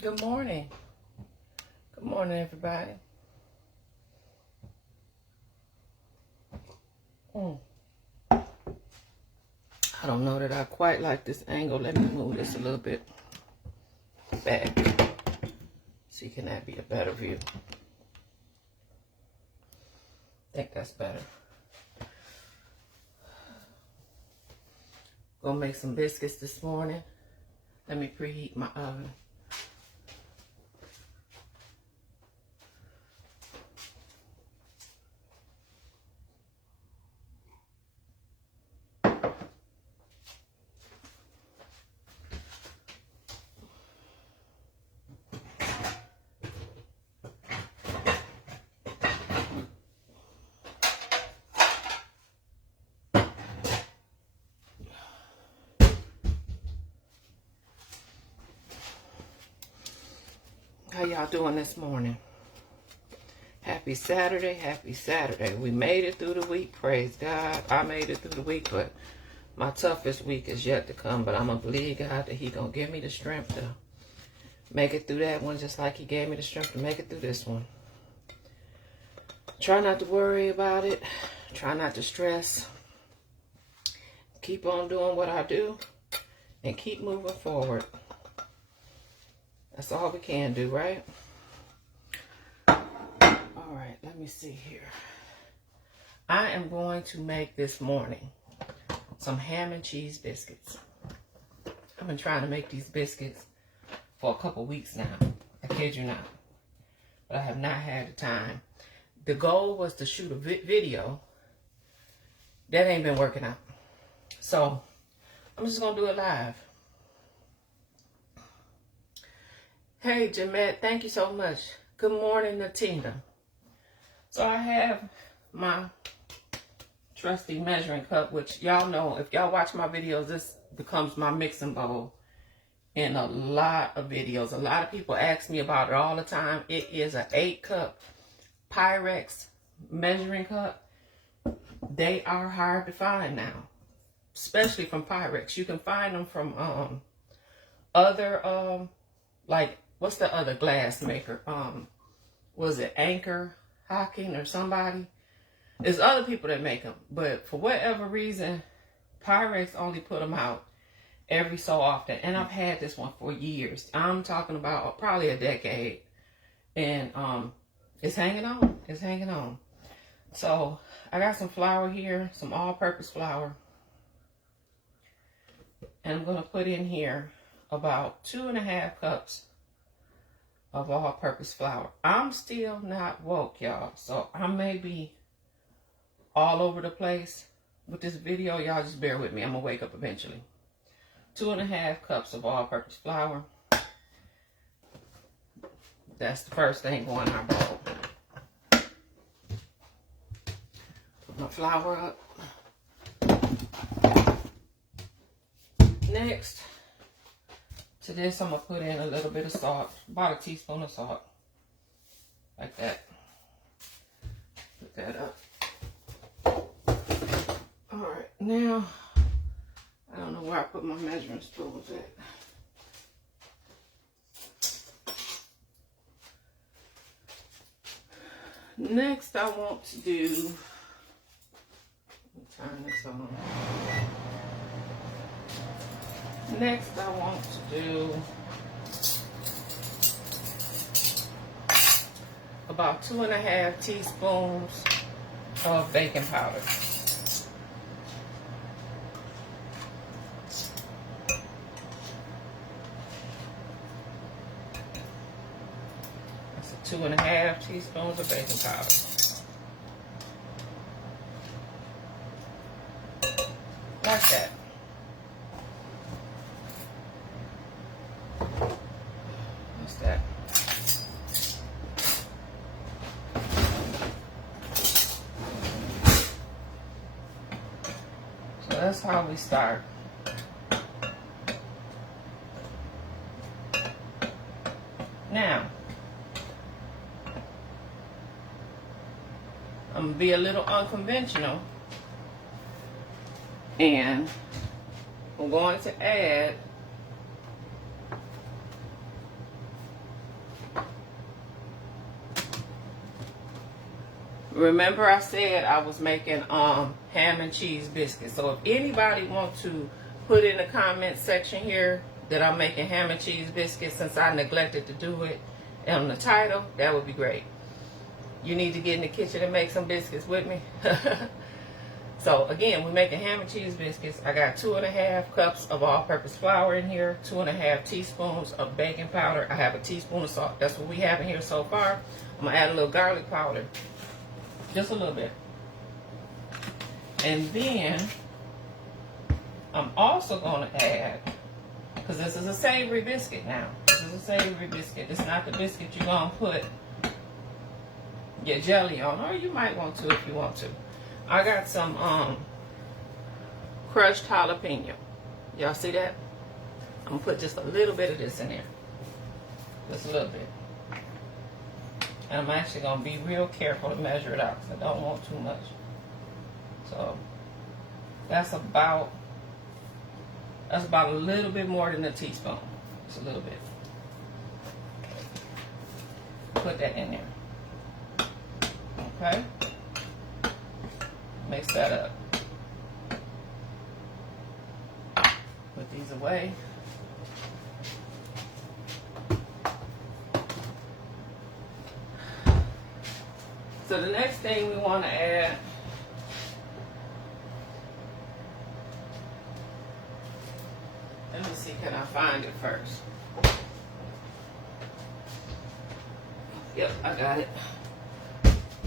Good morning. Good morning, everybody. I don't know that I quite like this angle. Let me move this a little bit back. See, can that be a better view? I think that's better. Gonna make some biscuits this morning. Let me preheat my oven. How y'all doing this morning? Happy Saturday, happy Saturday. We made it through the week, praise God. I made it through the week, but my toughest week is yet to come. But I'm going to believe God that He going to give me the strength to make it through that one just like He gave me the strength to make it through this one. Try not to worry about it. Try not to stress. Keep on doing what I do and keep moving forward. That's all we can do, right? All right, let me see here. I am going to make this morning some ham and cheese biscuits. I've been trying to make these biscuits for a couple weeks now. I kid you not. But I have not had the time. The goal was to shoot a video. That ain't been working out. So, I'm just going to do it live. Hey, Jamette, thank you so much. Good morning, Natina. So I have my trusty measuring cup, which y'all know, if y'all watch my videos, this becomes my mixing bowl in a lot of videos. A lot of people ask me about it all the time. It is an 8-cup Pyrex measuring cup. They are hard to find now, especially from Pyrex. You can find them from other, like, what's the other glass maker? Was it Anchor Hocking or somebody? There's other people that make them, but for whatever reason, Pyrex only put them out every so often. And I've had this one for years. I'm talking about probably a decade, and it's hanging on. It's hanging on. So I got some flour here, some all-purpose flour, and I'm gonna put in here about 2.5 cups of all-purpose flour. I'm still not woke, y'all, so I may be all over the place with this video. Y'all just bear with me. I'm gonna wake up eventually. 2.5 cups of all-purpose flour. That's the first thing going in our bowl. Put my flour up. Next, to this, I'm going to put in a little bit of salt, about a teaspoon of salt, like that. Put that up. All right, now, I don't know where I put my measuring spoons at. Next, I want to do, let me turn this on. Next, I want to do about 2.5 teaspoons of baking powder. That's 2.5 teaspoons of baking powder. Like that. That. So that's how we start. Now, I'm going to be a little unconventional, and I'm going to add Remember I said I was making ham and cheese biscuits. So if anybody wants to put in the comment section here that I'm making ham and cheese biscuits, since I neglected to do it on the title, that would be great. You need to get in the kitchen and make some biscuits with me. So again, we're making ham and cheese biscuits. I got 2.5 cups of all-purpose flour in here, 2.5 teaspoons of baking powder. I have a teaspoon of salt. That's what we have in here so far. I'm gonna add a little garlic powder, just a little bit. And then I'm also gonna add, because this is a savory biscuit now. This is a savory biscuit. It's not the biscuit you're gonna put your jelly on, or you might want to if you want to. I got some crushed jalapeno. Y'all see that? I'm gonna put just a little bit of this in there. Just a little bit. And I'm actually gonna be real careful to measure it out because I don't want too much. So that's about a little bit more than a teaspoon. Just a little bit. Put that in there. Okay? Mix that up. Put these away. So the next thing we want to add let me see, can I find it first? Yep, I got it.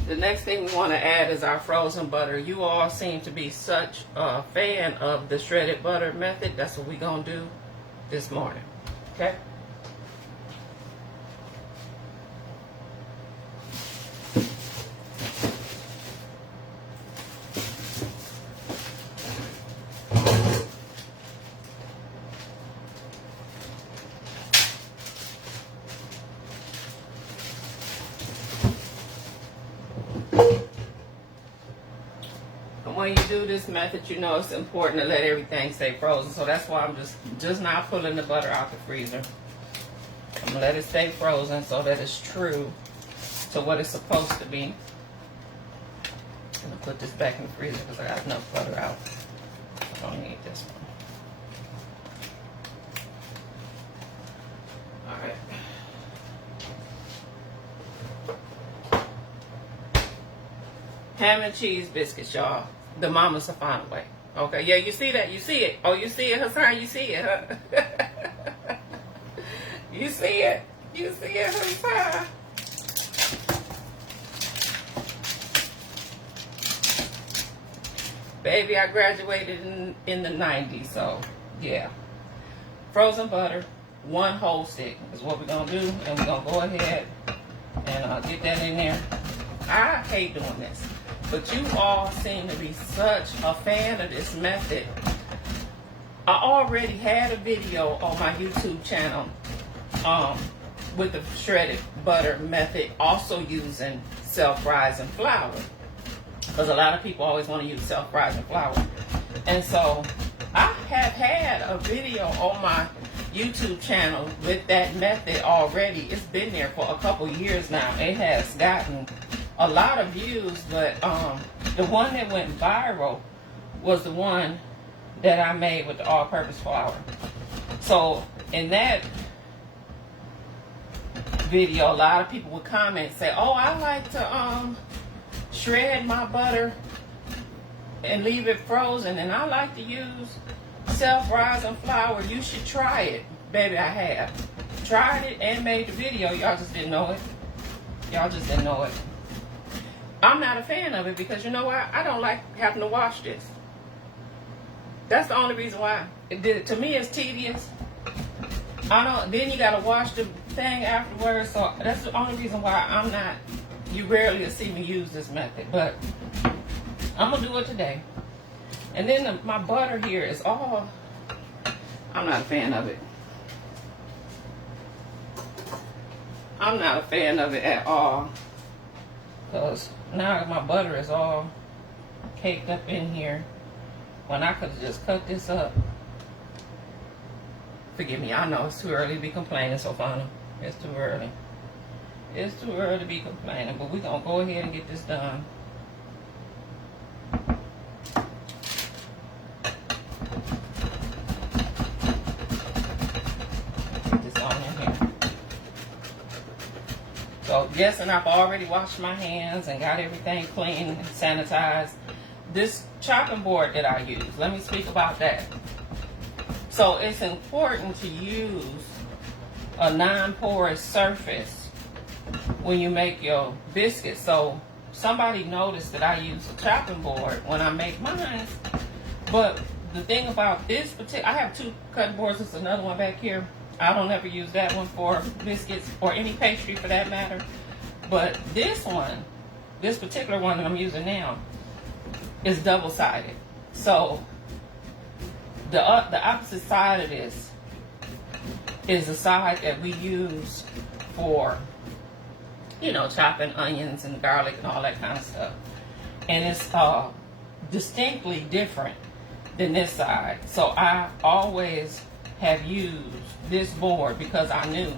The next thing we want to add is our frozen butter. You all seem to be such a fan of the shredded butter method. That's what we're going to do this morning. Okay? When you do this method, you know it's important to let everything stay frozen. So that's why I'm just not pulling the butter out the freezer. I'm gonna let it stay frozen so that it's true to what it's supposed to be. I'm gonna put this back in the freezer because I got enough butter out. I don't need this one. All right. Ham and cheese biscuits, y'all. The mamas will find a way. Okay, yeah, you see that? You see it. Oh, you see it, Hassan? You see it, huh? You see it? You see it, Hassan? Baby, I graduated in the 90s, so yeah. Frozen butter, 1 whole stick is what we're going to do. And we're going to go ahead and get that in there. I hate doing this. But you all seem to be such a fan of this method. I already had a video on my YouTube channel with the shredded butter method, also using self-rising flour. Because a lot of people always want to use self-rising flour. And so I have had a video on my YouTube channel with that method already. It's been there for a couple years now. It has gotten a lot of views, but the one that went viral was the one that I made with the all-purpose flour. So in that video, a lot of people would comment, say, oh, I like to shred my butter and leave it frozen, and I like to use self-rising flour. You should try it. Baby, I have tried it and made the video. Y'all just didn't know it. Y'all just didn't know it. I'm not a fan of it because you know what? I don't like having to wash this. That's the only reason why. To me, it's tedious. Then you gotta wash the thing afterwards. So that's the only reason why I'm not. You rarely see me use this method, but I'm gonna do it today. And then my butter here is all. I'm not a fan of it. I'm not a fan of it at all. Because now my butter is all caked up in here when I could have just cut this up. Forgive me, I know it's too early to be complaining, so funny. It's too early. It's too early to be complaining, but we're going to go ahead and get this done. So yes, and I've already washed my hands and got everything clean and sanitized. This chopping board that I use, let me speak about that. So it's important to use a non-porous surface when you make your biscuits. So somebody noticed that I use a chopping board when I make mine, but the thing about this particular, I have 2 cutting boards. There's another one back here. I don't ever use that one for biscuits or any pastry for that matter. But this one, this particular one that I'm using now, is double-sided. So the opposite side of this is the side that we use for, you know, chopping onions and garlic and all that kind of stuff. And it's distinctly different than this side. So I always have used this board because I knew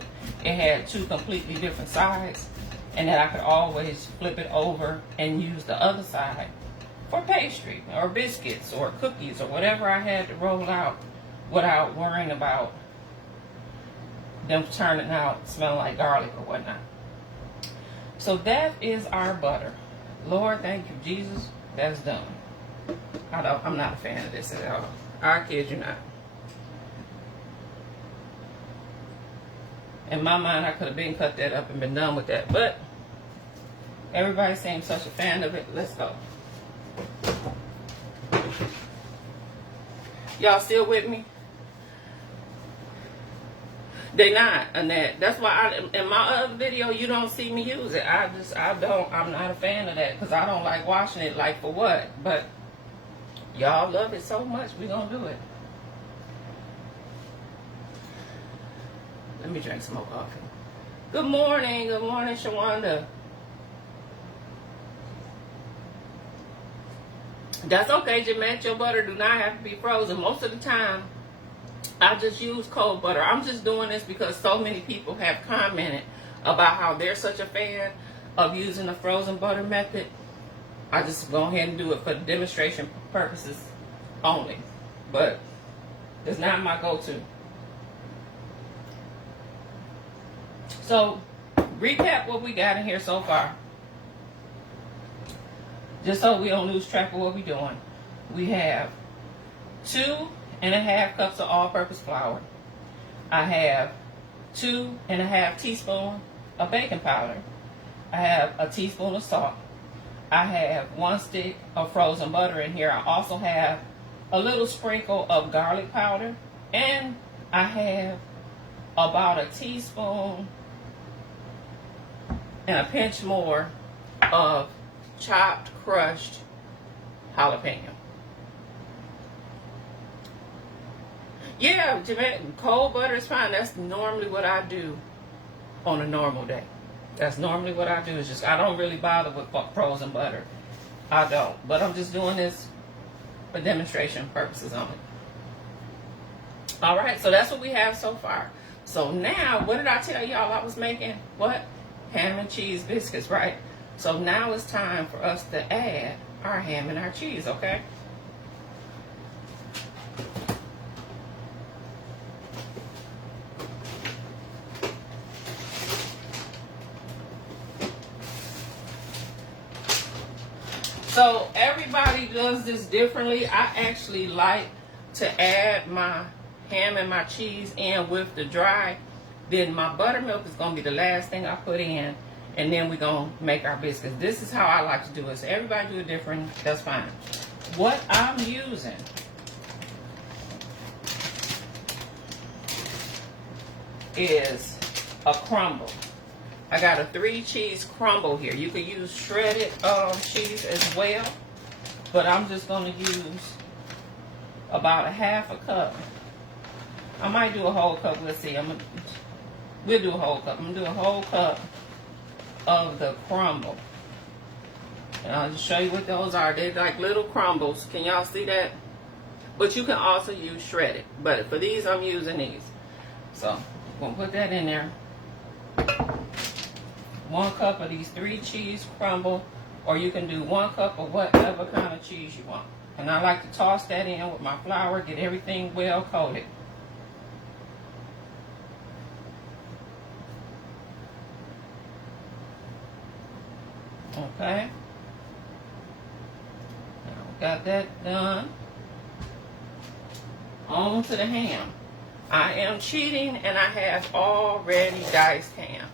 it had 2 completely different sides, and that I could always flip it over and use the other side for pastry or biscuits or cookies or whatever I had to roll out without worrying about them turning out smelling like garlic or whatnot. So that is our butter. Lord, thank you, Jesus. That's done. I'm not a fan of this at all. I kid you not. In my mind, I could have been cut that up and been done with that. But everybody seems such a fan of it. Let's go. Y'all still with me? They not, Annette. That's why in my other video, you don't see me use it. I'm not a fan of that because I don't like washing it. Like for what? But y'all love it so much, we gonna do it. Let me drink some more coffee. Good morning, Shawanda. That's okay, Jeanette. Your butter do not have to be frozen. Most of the time, I just use cold butter. I'm just doing this because so many people have commented about how they're such a fan of using the frozen butter method. I just go ahead and do it for demonstration purposes only. But it's not my go-to. So, recap what we got in here so far. Just so we don't lose track of what we're doing. We have 2.5 cups of all-purpose flour. I have 2.5 teaspoons of baking powder. I have a teaspoon of salt. I have 1 stick of frozen butter in here. I also have a little sprinkle of garlic powder. And I have about a teaspoon and a pinch more of chopped, crushed jalapeno. Yeah, cold butter is fine. That's normally what I do on a normal day. That's normally what I do. Is just I don't really bother with frozen butter. I don't. But I'm just doing this for demonstration purposes only. All right, so that's what we have so far. So now, what did I tell y'all I was making? What? Ham and cheese biscuits, right? So now it's time for us to add our ham and our cheese, okay? So everybody does this differently. I actually like to add my ham and my cheese in with the dry. Then my buttermilk is going to be the last thing I put in. And then we're going to make our biscuits. This is how I like to do it. So everybody do it different. That's fine. What I'm using is a crumble. I got a 3 cheese crumble here. You could use shredded cheese as well. But I'm just going to use about a 1/2 cup. I might do a whole cup. Let's see. We'll do a whole cup. I'm going to do a whole cup of the crumble. And I'll just show you what those are. They're like little crumbles. Can y'all see that? But you can also use shredded. But for these, I'm using these. So I'm going to put that in there. 1 cup of these 3 cheese crumble. Or you can do 1 cup of whatever kind of cheese you want. And I like to toss that in with my flour. Get everything well coated. Okay. Now we got that done. On to the ham. I am cheating and I have already diced ham.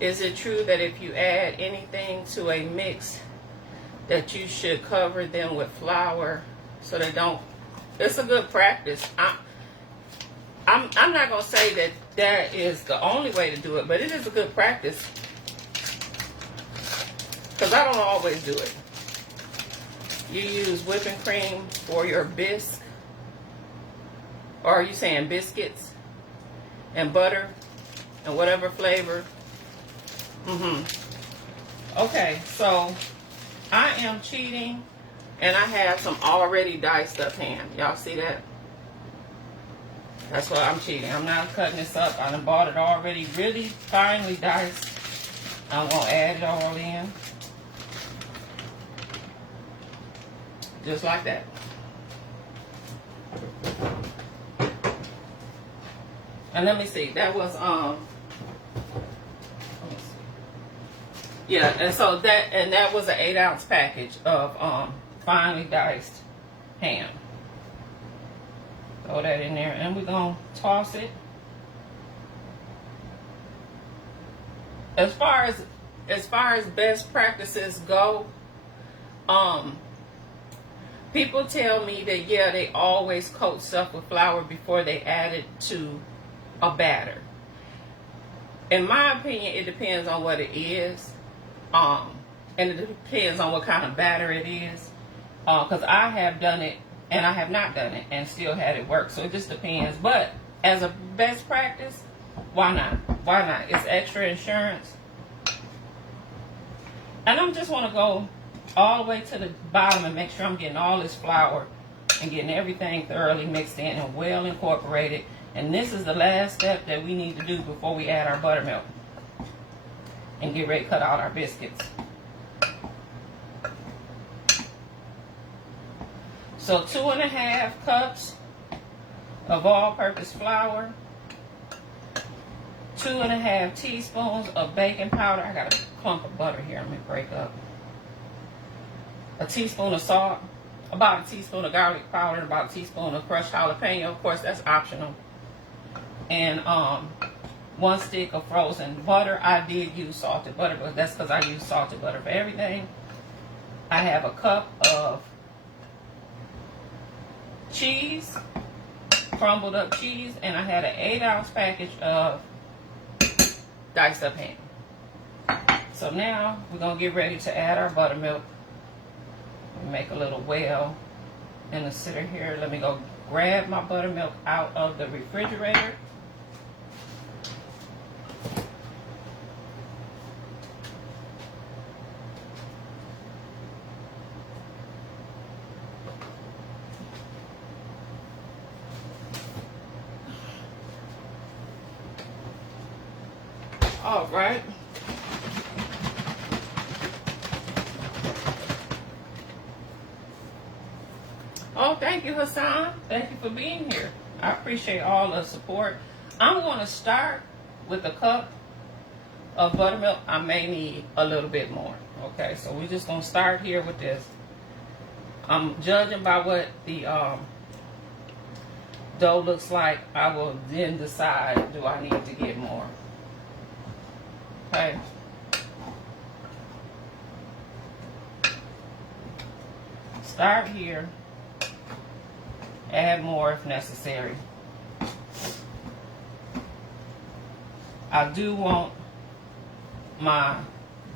Is it true that if you add anything to a mix that you should cover them with flour so they don't? It's a good practice. I'm not gonna say that that is the only way to do it, but it is a good practice because I don't always do it. You use whipping cream for your bisque, or are you saying biscuits and butter and whatever flavor? Okay, so I am cheating and I have some already diced up ham. Y'all see that? That's why I'm cheating. I'm not cutting this up. I done bought it already really finely diced. I'm going to add it all in. Just like that. And let me see. That was, let me see. Yeah, and so that was an 8-ounce package of finely diced ham. Throw that in there, and we're gonna toss it. As far as best practices go, people tell me that yeah, they always coat stuff with flour before they add it to a batter. In my opinion, it depends on what it is, and it depends on what kind of batter it is. Because I have done it and I have not done it and still had it work. So it just depends. But as a best practice, why not? Why not? It's extra insurance. And I just want to go all the way to the bottom and make sure I'm getting all this flour and getting everything thoroughly mixed in and well incorporated. And this is the last step that we need to do before we add our buttermilk and get ready to cut out our biscuits. So 2.5 cups of all-purpose flour, 2.5 teaspoons of baking powder. I got a clump of butter here. Let me break up. A teaspoon of salt, about a teaspoon of garlic powder, and about a teaspoon of crushed jalapeno. Of course, that's optional. And 1 stick of frozen butter. I did use salted butter, but that's because I use salted butter for everything. I have a cup of cheese, crumbled up cheese, and I had an 8-ounce package of diced up ham. So now we're gonna get ready to add our buttermilk. Make a little well in the center here. Let me go grab my buttermilk out of the refrigerator. All right. Oh, thank you, Hassan. Thank you for being here. I appreciate all the support. I'm going to start with a cup of buttermilk. I may need a little bit more. Okay, so we're just going to start here with this. I'm judging by what the dough looks like. I will then decide, do I need to get more? Okay. Start here. Add more if necessary. I do want my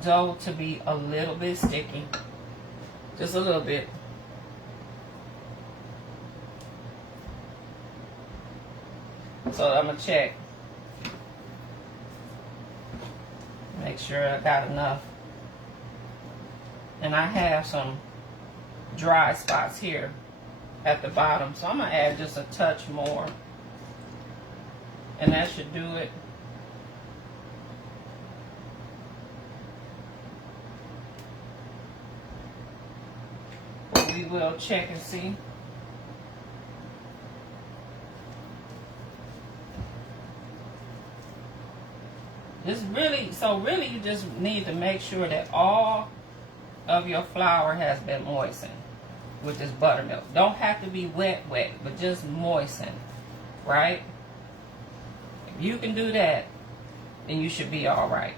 dough to be a little bit sticky. Just a little bit. So I'm going to check. Make sure I got enough. And I have some dry spots here at the bottom. So I'm going to add just a touch more. And that should do it. But we will check and see. This really, so really you just need to make sure that all of your flour has been moistened with this buttermilk. Don't have to be wet, but just moisten, right? If you can do that, then you should be all right.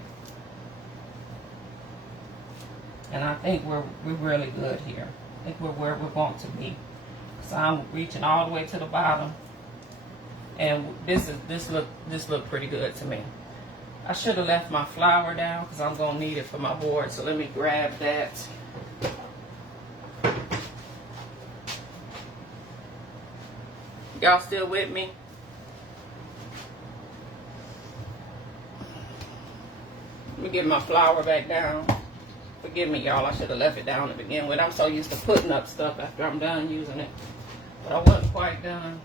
And I think we're really good here. I think we're where we want to be. So I'm reaching all the way to the bottom, and this look pretty good to me. I should have left my flour down because I'm gonna need it for my board. So let me grab that. Y'all still with me? Let me get my flour back down. Forgive me, y'all. I should have left it down to begin with. I'm so used to putting up stuff after I'm done using it. But I wasn't quite done.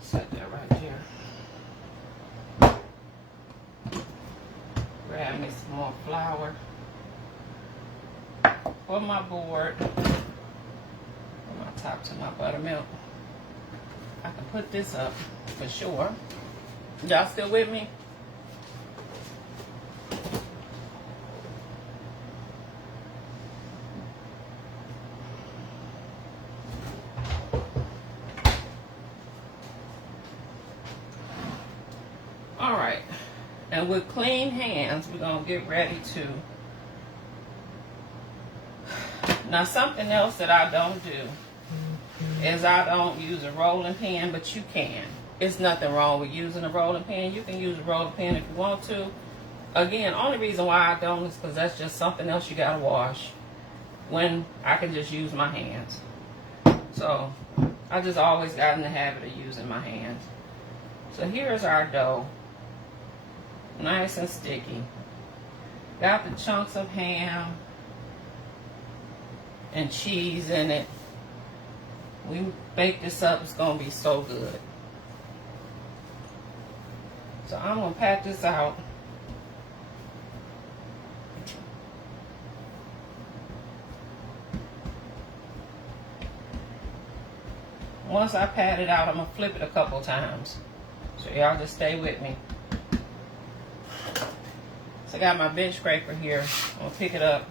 Set that right here. Grab me some more flour for my board. From my top to my buttermilk. I can put this up for sure. Y'all still with me? All right. And with clean hands, we're going to get ready to. Now, something else that I don't do is I don't use a rolling pin, but you can. It's nothing wrong with using a rolling pin. You can use a rolling pin if you want to. Again, only reason why I don't is because that's just something else you got to wash when I can just use my hands. So, I just always got in the habit of using my hands. So, here's our dough. Nice and sticky. Got the chunks of ham and cheese in it. We bake this up, it's gonna be so good. So I'm gonna pat this out. Once I pat it out, I'm gonna flip it a couple times. So y'all just stay with me. So I got my bench scraper here. I'm gonna pick it up.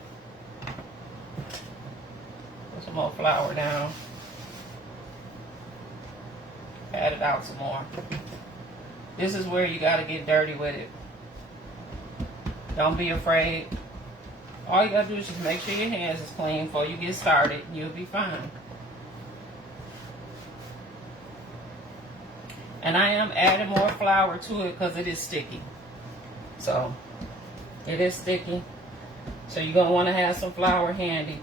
Put some more flour down. Pat it out some more. This is where you got to get dirty with it. Don't be afraid. All you got to do is just make sure your hands is clean before you get started. You'll be fine. And I am adding more flour to it because it is sticky. So, it is sticky. So you're going to want to have some flour handy.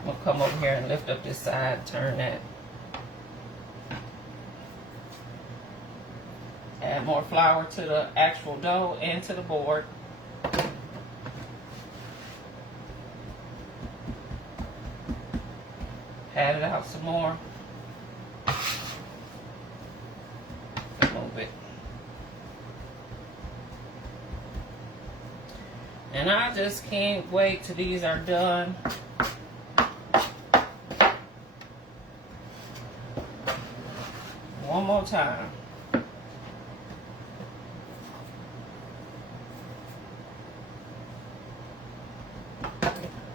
I'm going to come over here and lift up this side, turn that. Add more flour to the actual dough and to the board. Pat it out some more. Move it. And I just can't wait till these are done. One more time.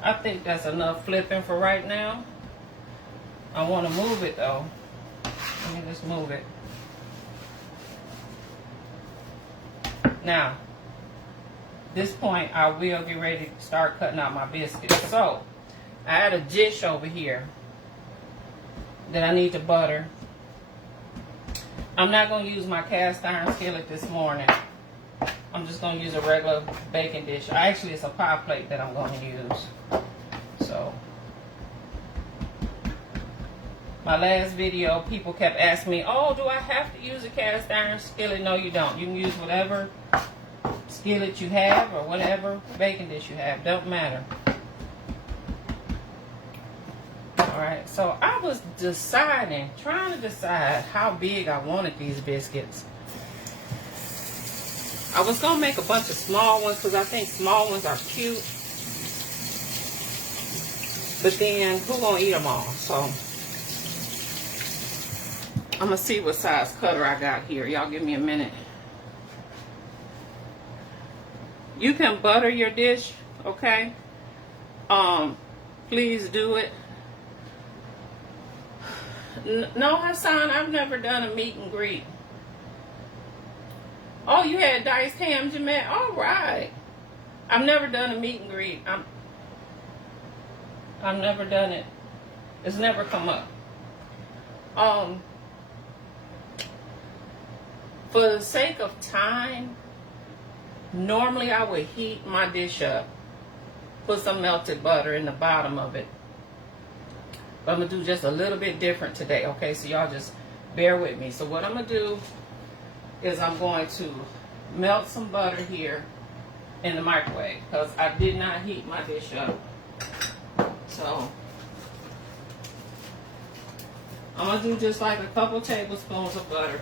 I think that's enough flipping for right now. I want to move it though. Let me just move it. Now, this point I will get ready to start cutting out my biscuits. So, I had a dish over here that I need to butter. I'm not going to use my cast iron skillet this morning. I'm just going to use a regular baking dish. Actually, it's a pie plate that I'm going to use. So, my last video, people kept asking me, oh, do I have to use a cast iron skillet? No, you don't. You can use whatever skillet you have or whatever baking dish you have. Don't matter. Alright, so I was trying to decide how big I wanted these biscuits. I was going to make a bunch of small ones because I think small ones are cute. But then, who going to eat them all? So, I'm going to see what size cutter I got here. Y'all give me a minute. You can butter your dish, okay? Please do it. No, Hassan, I've never done a meet and greet. Oh, you had diced ham, Jeanette? All right. I've never done a meet and greet. I've never done it. It's never come up. For the sake of time, normally I would heat my dish up, put some melted butter in the bottom of it. But I'm going to do just a little bit different today, okay? So y'all just bear with me. So what I'm going to do is I'm going to melt some butter here in the microwave because I did not heat my dish up. So I'm going to do just like a couple tablespoons of butter.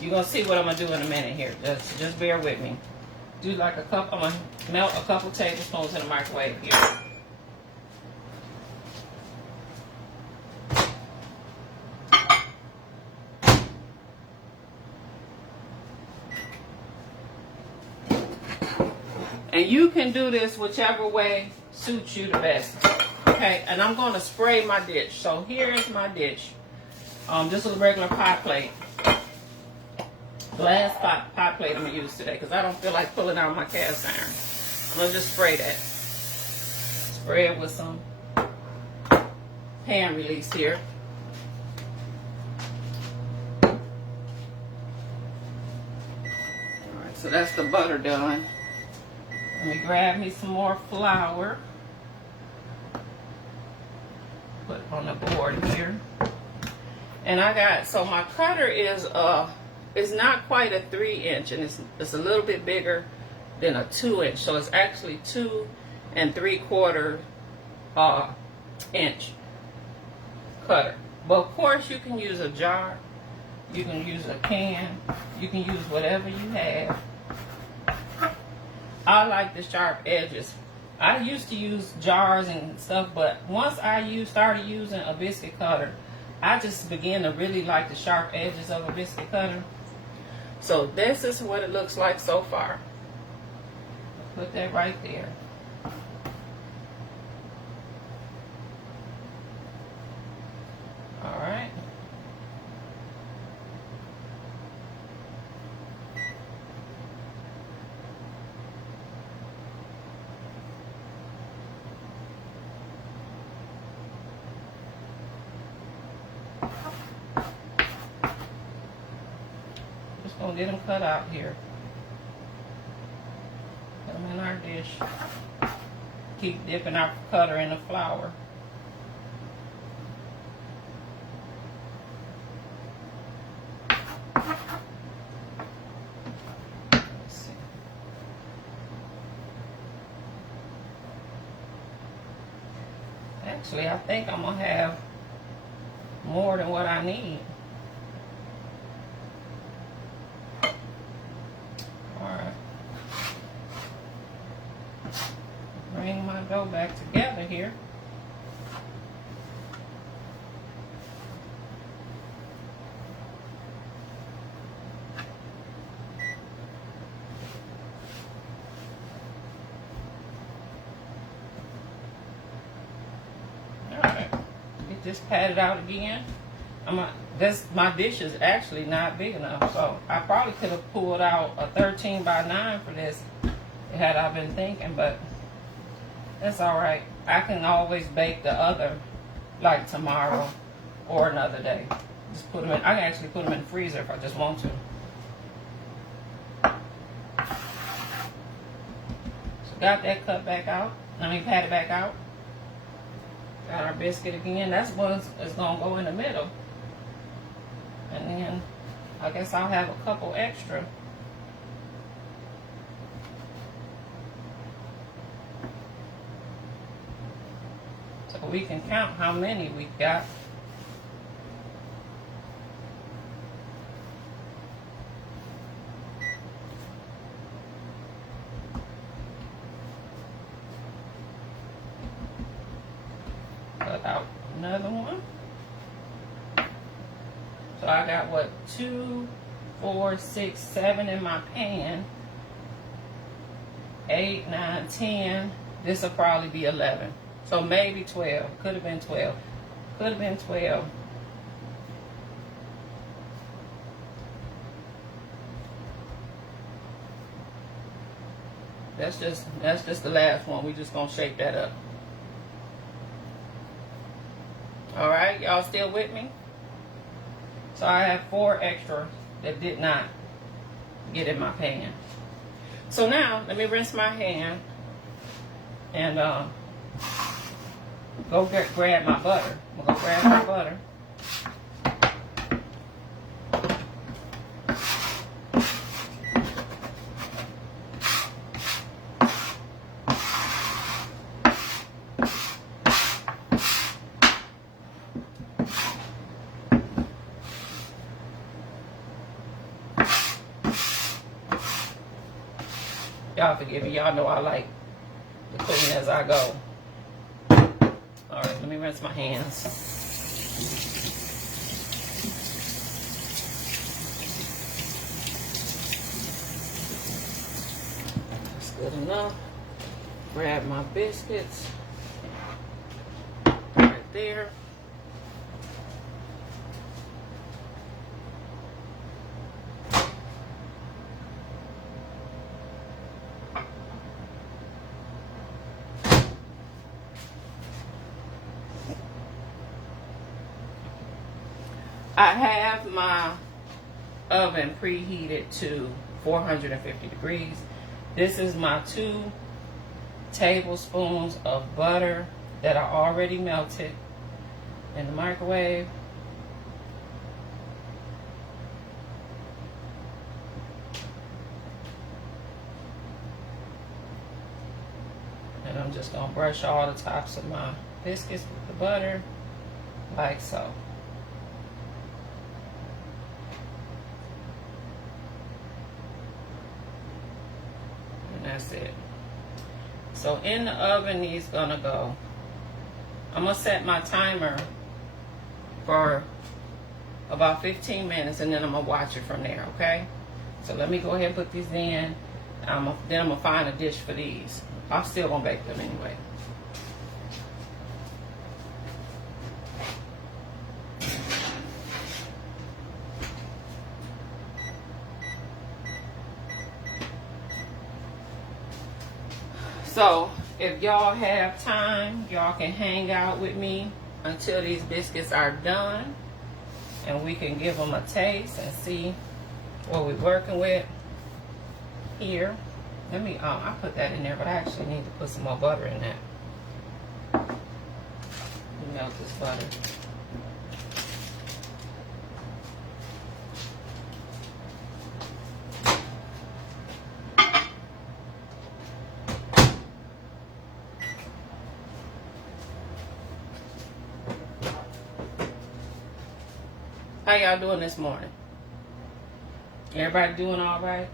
You're going to see what I'm going to do in a minute here. Just bear with me. Do like a cup. I'm going to melt a couple tablespoons in the microwave here. And you can do this whichever way suits you the best. Okay, and I'm going to spray my dish. So here is my dish. This is a regular pie plate. Glass pie plate I'm going to use today because I don't feel like pulling out my cast iron. I'm going to just spray that. Spray it with some pan release here. Alright, so that's the butter done. Let me grab me some more flour. Put it on the board here. And I got, so my cutter is it's not quite a 3-inch, and it's a little bit bigger than a 2-inch. So it's actually 2 3/4 inch cutter. But of course you can use a jar, you can use a can, you can use whatever you have. I like the sharp edges. I used to use jars and stuff, but once I started using a biscuit cutter, I just began to really like the sharp edges of a biscuit cutter. So this is what it looks like so far. Put that right there. All right. Gonna get them cut out here. Put them in our dish. Keep dipping our cutter in the flour. Let's see. Actually, I think I'm gonna have more than what I need. Bring my dough back together here. Alright, get this patted out again. My dish is actually not big enough, so I probably could have pulled out a 13 by 9 for this had I been thinking, but that's all right. I can always bake the other, like tomorrow or another day. Just put them in. I can actually put them in the freezer if I just want to. So got that cut back out. Pat it back out. Got our biscuit again. That's one that's gonna go in the middle. And then I guess I'll have a couple extra. We can count how many we got. Cut out another one. So So I got what, 2, 4, 6, 7 in my pan. 8, 9, 10. This will probably be 11. So maybe 12. Could have been 12. Could have been 12. That's just the last one. We just gonna shake that up. All right, y'all still with me? So I have 4 extra that did not get in my pan. So now let me rinse my hand and go grab my butter. I'm gonna go grab my butter. Y'all forgive me. Y'all know I like to clean as I go. All right, let me rinse my hands. That's good enough. Grab my biscuits. Right there. I have my oven preheated to 450 degrees. This is my 2 tablespoons of butter that I already melted in the microwave. And I'm just gonna brush all the tops of my biscuits with the butter, like so. That's it. So in the oven these gonna go. I'm gonna set my timer for about 15 minutes and then I'm gonna watch it from there, okay? So let me go ahead and put these in. Then I'm gonna find a dish for these. I'm still gonna bake them anyway. So if y'all have time, y'all can hang out with me until these biscuits are done and we can give them a taste and see what we're working with here. Let me, I put that in there, but I actually need to put some more butter in that. Let me melt this butter. How y'all doing this morning? Everybody doing all right?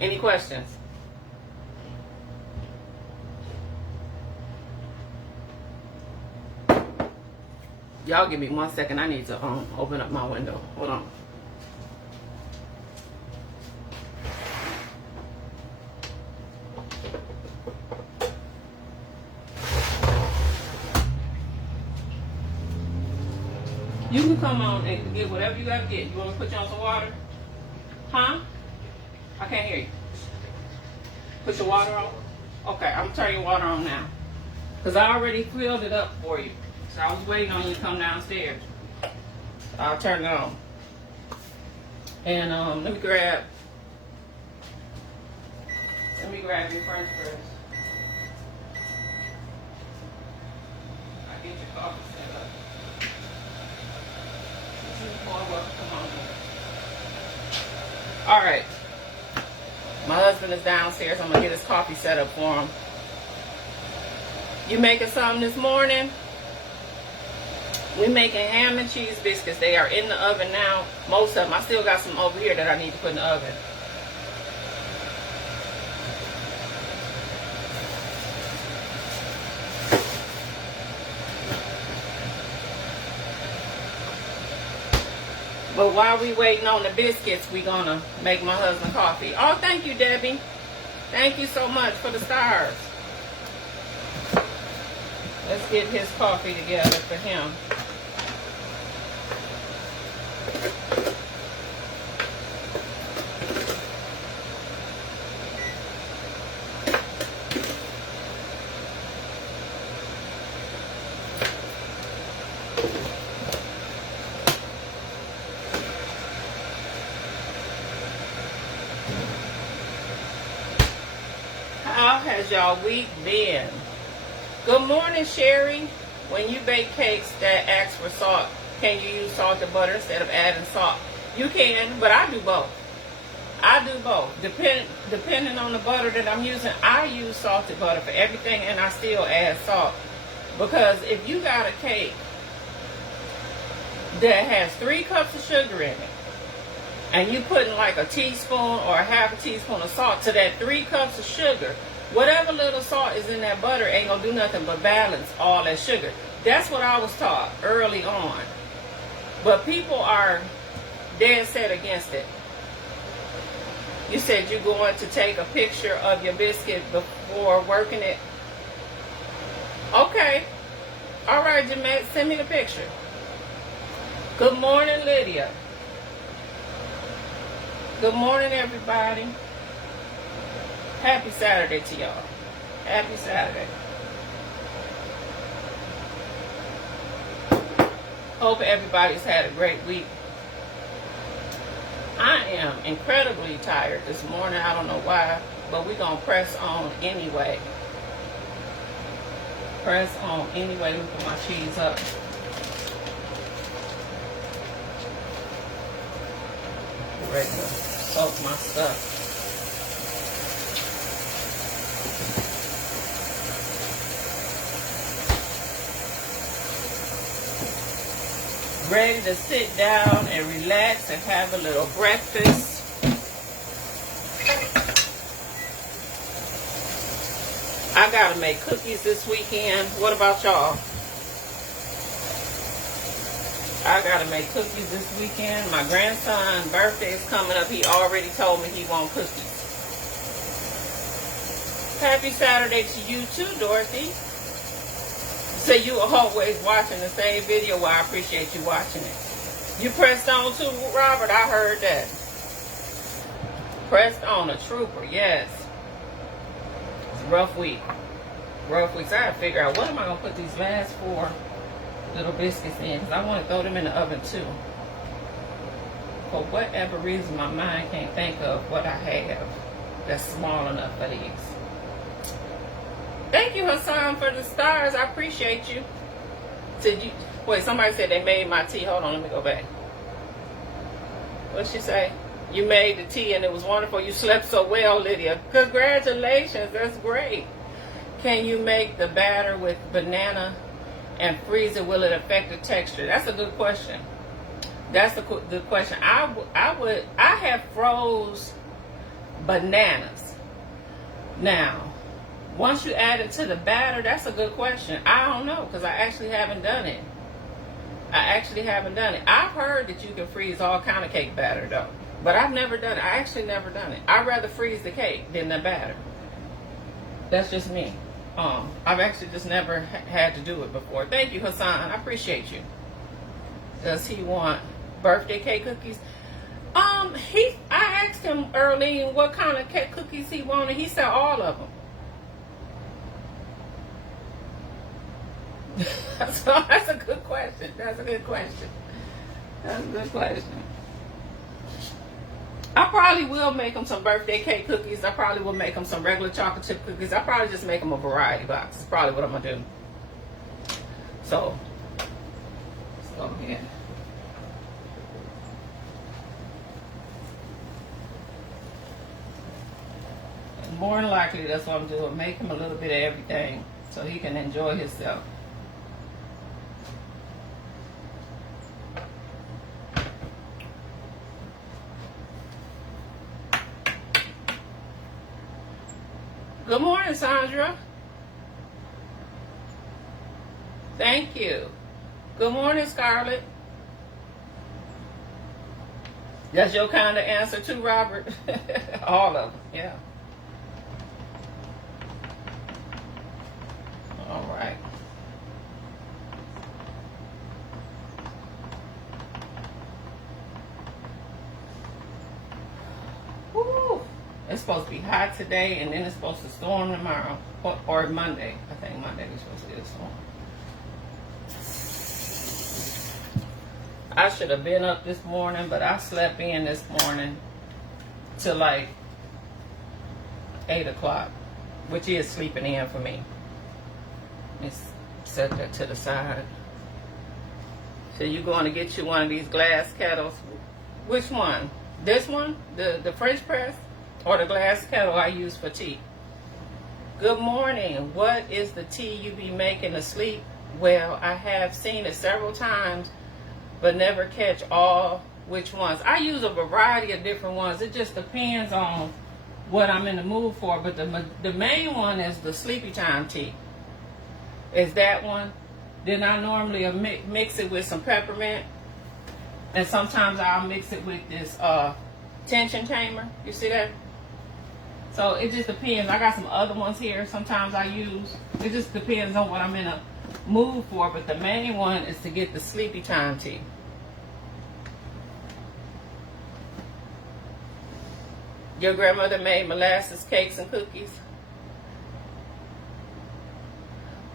Any questions? Y'all give me 1 second. I need to open up my window. Hold on. You can come on and get whatever you gotta get. You want me to put you on some water? Huh? I can't hear you. Put your water on? Okay, I'm gonna turn your water on now. Because I already filled it up for you. So I was waiting on you to come downstairs. I'll turn it on. And let me grab your French press. I'll get your coffee set up. All right, my husband is downstairs. I'm gonna get his coffee set up for him. You making something this morning? We making ham and cheese biscuits. They are in the oven now. Most of them. I still got some over here that I need to put in the oven. But while we waiting on the biscuits, we gonna make my husband coffee. Oh, thank you, Debbie. Thank you so much for the stars. Let's get his coffee together for him. How has y'all week been? Good morning, Sherry. When you bake cakes that ask for salt, can you use salted butter instead of adding salt? You can, but I do both. I do both. Depending on the butter that I'm using, I use salted butter for everything, and I still add salt. Because if you got a cake that has 3 cups of sugar in it, and you putting like a teaspoon or a half a teaspoon of salt to that 3 cups of sugar, whatever little salt is in that butter ain't gonna do nothing but balance all that sugar. That's what I was taught early on. But people are dead set against it. You said you're going to take a picture of your biscuit before working it. Okay. All right, Jeanette, send me the picture. Good morning, Lydia. Good morning, everybody. Happy Saturday to y'all. Happy Saturday. Hope everybody's had a great week. I am incredibly tired this morning. I don't know why, but we're going to press on anyway. Press on anyway. Let me put my cheese up. Ready to soak my stuff. Ready to sit down and relax and have a little breakfast. I gotta make cookies this weekend. What about y'all? I gotta make cookies this weekend. My grandson's birthday is coming up. He already told me he wants cookies. Happy Saturday to you too, Dorothy. So you are always watching the same video. Well, I appreciate you watching it. You pressed on too, Robert. I heard that. Pressed on, a trooper. Yes. It's a rough week. Rough week. So I gotta figure out what am I gonna put these last 4 little biscuits in, because I want to throw them in the oven too. For whatever reason, my mind can't think of what I have that's small enough for these. Thank you, Hassan, for the stars. I appreciate you. Did you wait? Somebody said they made my tea. Hold on, let me go back. What'd she say? You made the tea and it was wonderful. You slept so well, Lydia. Congratulations. That's great. Can you make the batter with banana and freeze it? Will it affect the texture? That's a good question. That's a good question. I have froze bananas. Now, once you add it to the batter, that's a good question. I don't know, because I actually haven't done it. I've heard that you can freeze all kind of cake batter though, but I've never done it. I actually never done it. I'd rather freeze the cake than the batter. That's just me. I've actually just never had to do it before. Thank you, Hassan. I appreciate you. Does he want birthday cake cookies? I asked him early what kind of cake cookies he wanted. He said all of them. So that's a good question. I probably will make them some birthday cake cookies. I probably will make them some regular chocolate chip cookies. I probably just make them a variety box. That's probably what I'm going to do. So, let's go ahead. And more than likely, that's what I'm doing. Make him a little bit of everything so he can enjoy himself. Good morning, Sandra. Thank you. Good morning, Scarlett. That's your kind of answer too, Robert? All of them, yeah. All right. Woo! It's supposed to be hot today, and then it's supposed to storm tomorrow. Or Monday. I think Monday we're supposed to get a storm. I should have been up this morning, but I slept in this morning till like 8 o'clock, which is sleeping in for me. Let's set that to the side. So you're going to get you one of these glass kettles. Which one? This one? The French press? Or the glass kettle I use for tea? Good morning. What is the tea you be making to sleep? Well, I have seen it several times, but never catch all which ones. I use a variety of different ones. It just depends on what I'm in the mood for. But the main one is the sleepy time tea. Is that one. Then I normally mix it with some peppermint. And sometimes I'll mix it with this tension tamer. You see that? So it just depends. I got some other ones here sometimes I use. It just depends on what I'm in a mood for. But the main one is to get the sleepy time tea. Your grandmother made molasses cakes and cookies.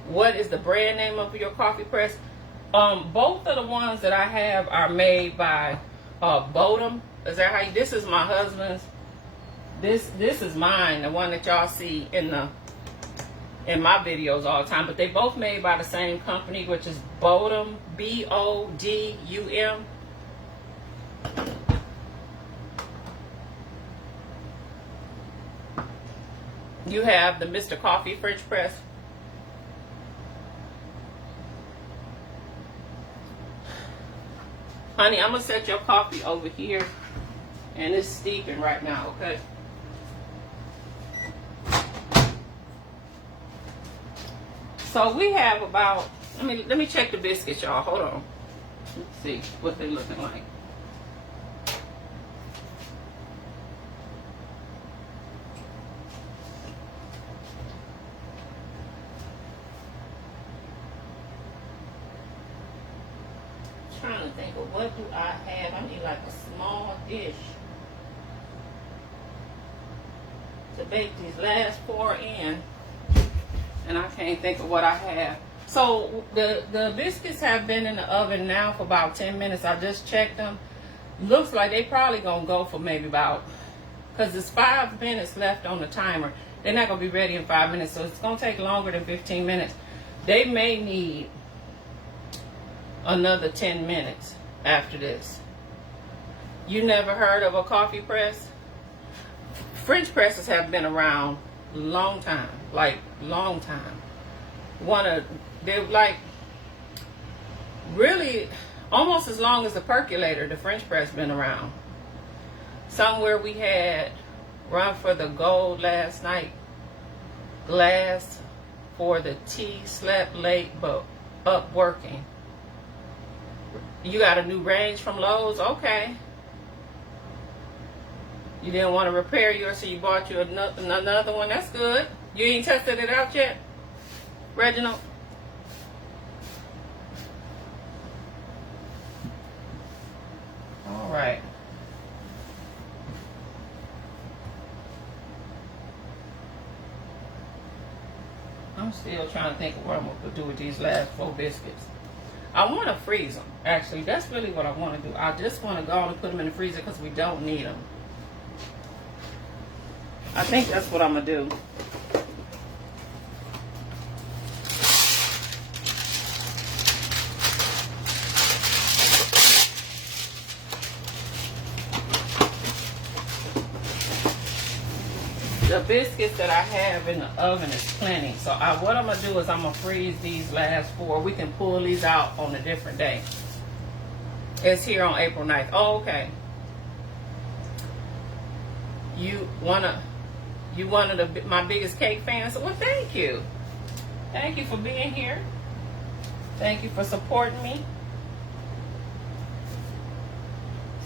What is the brand name of your coffee press? Both of the ones that I have are made by Buttermilk. Is that how you? This is my husband's. This is mine, the one that y'all see in my videos all the time. But they both made by the same company, which is Bodum, Bodum. You have the Mr. Coffee French press. Honey, I'm going to set your coffee over here. And it's steeping right now, okay? So we have about, let me check the biscuits, y'all. Hold on. Let's see what they're looking like. Trying to think of what do I have. I need like a small dish to bake these last 4 in, and I can't think of what I have. So the biscuits have been in the oven now for about 10 minutes. I just checked them. Looks like they probably gonna go for maybe about, because there's 5 minutes left on the timer. They're not gonna be ready in 5 minutes, so it's gonna take longer than 15 minutes. They may need another 10 minutes after this. You never heard of a coffee press? French presses have been around a long time, like long time. They're like really almost as long as the percolator. The French press been around. Somewhere we had run for the gold last night. Glass for the tea, slept late but up working. You got a new range from Lowe's? Okay. You didn't want to repair yours, so you bought you another one. That's good. You ain't tested it out yet, Reginald? All right. I'm still trying to think of what I'm going to do with these last 4 biscuits. I want to freeze them. Actually, that's really what I want to do. I just want to go and put them in the freezer because we don't need them. I think that's what I'm going to do. The biscuits that I have in the oven is plenty. So what I'm going to do is I'm going to freeze these last 4. We can pull these out on a different day. It's here on April 9th. Oh, okay. You one of my biggest cake fans? Well, thank you. Thank you for being here. Thank you for supporting me.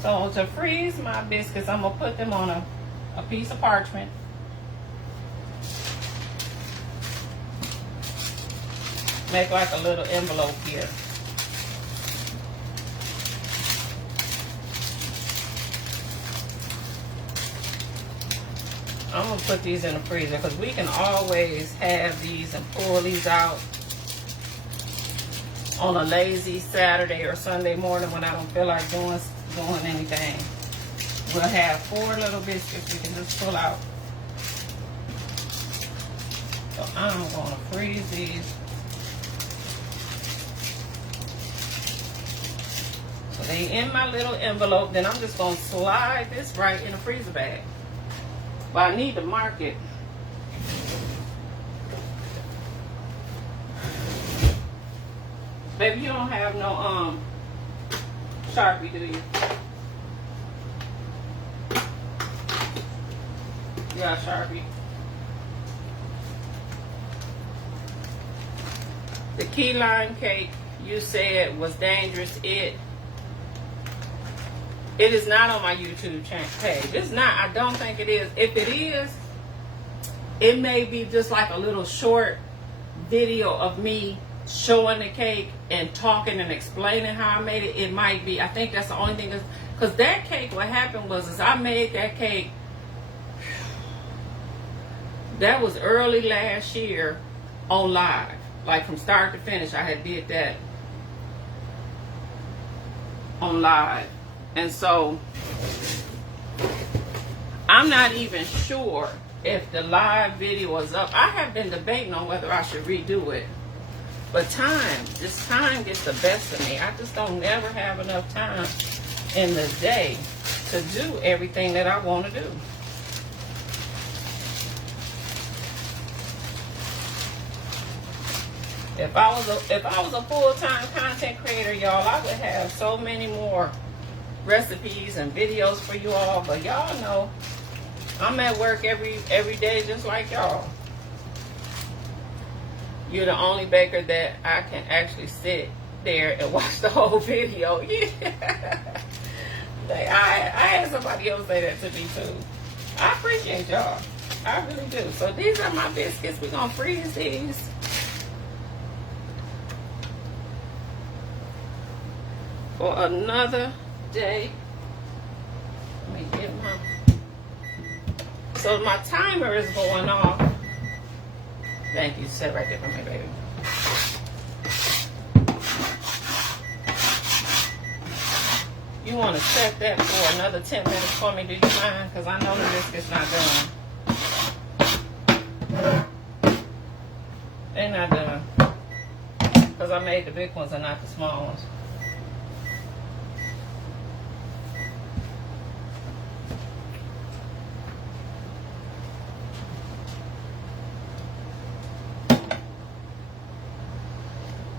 So to freeze my biscuits, I'm gonna put them on a piece of parchment. Make like a little envelope here. I'm gonna put these in the freezer because we can always have these and pull these out on a lazy Saturday or Sunday morning when I don't feel like doing anything. We'll have 4 little biscuits we can just pull out. So I'm gonna freeze these. So they in my little envelope. Then I'm just gonna slide this right in the freezer bag. But I need to mark it. Baby, you don't have no Sharpie, do you? Yeah, Sharpie. The key lime cake you said was dangerous. It is not on my YouTube page. It's not. I don't think it is. If it is, it may be just like a little short video of me showing the cake and talking and explaining how I made it. It might be. I think that's the only thing. Because that cake, what happened was I made that cake. That was early last year on live. Like from start to finish, I had did that on live. And so I'm not even sure if the live video is up. I have been debating on whether I should redo it. But time gets the best of me. I just don't never have enough time in the day to do everything that I want to do. If I was a full-time content creator, y'all, I would have so many more recipes and videos for you all. But y'all know I'm at work every day just like y'all. You're the only baker that I can actually sit there and watch the whole video. Yeah. I had somebody else say that to me too. I appreciate y'all. I really do. So these are my biscuits. We're gonna freeze these. For another day. Let me get my. So my timer is going off. Thank you. Sit right there for me, baby. You want to set that for another 10 minutes for me? Do you mind? Because I know the biscuit's not done. They're not done. Because I made the big ones and not the small ones.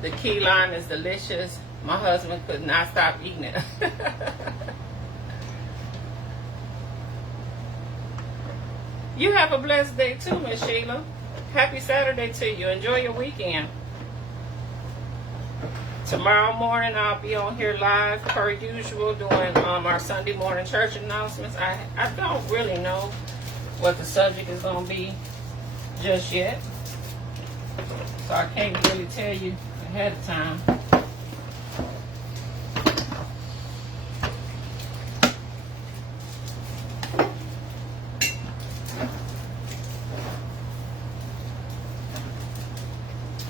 The key lime is delicious. My husband could not stop eating it. You have a blessed day too, Miss Sheila. Happy Saturday to you. Enjoy your weekend. Tomorrow morning I'll be on here live per usual doing our Sunday morning church announcements. I don't really know what the subject is going to be just yet. So I can't really tell you ahead of time.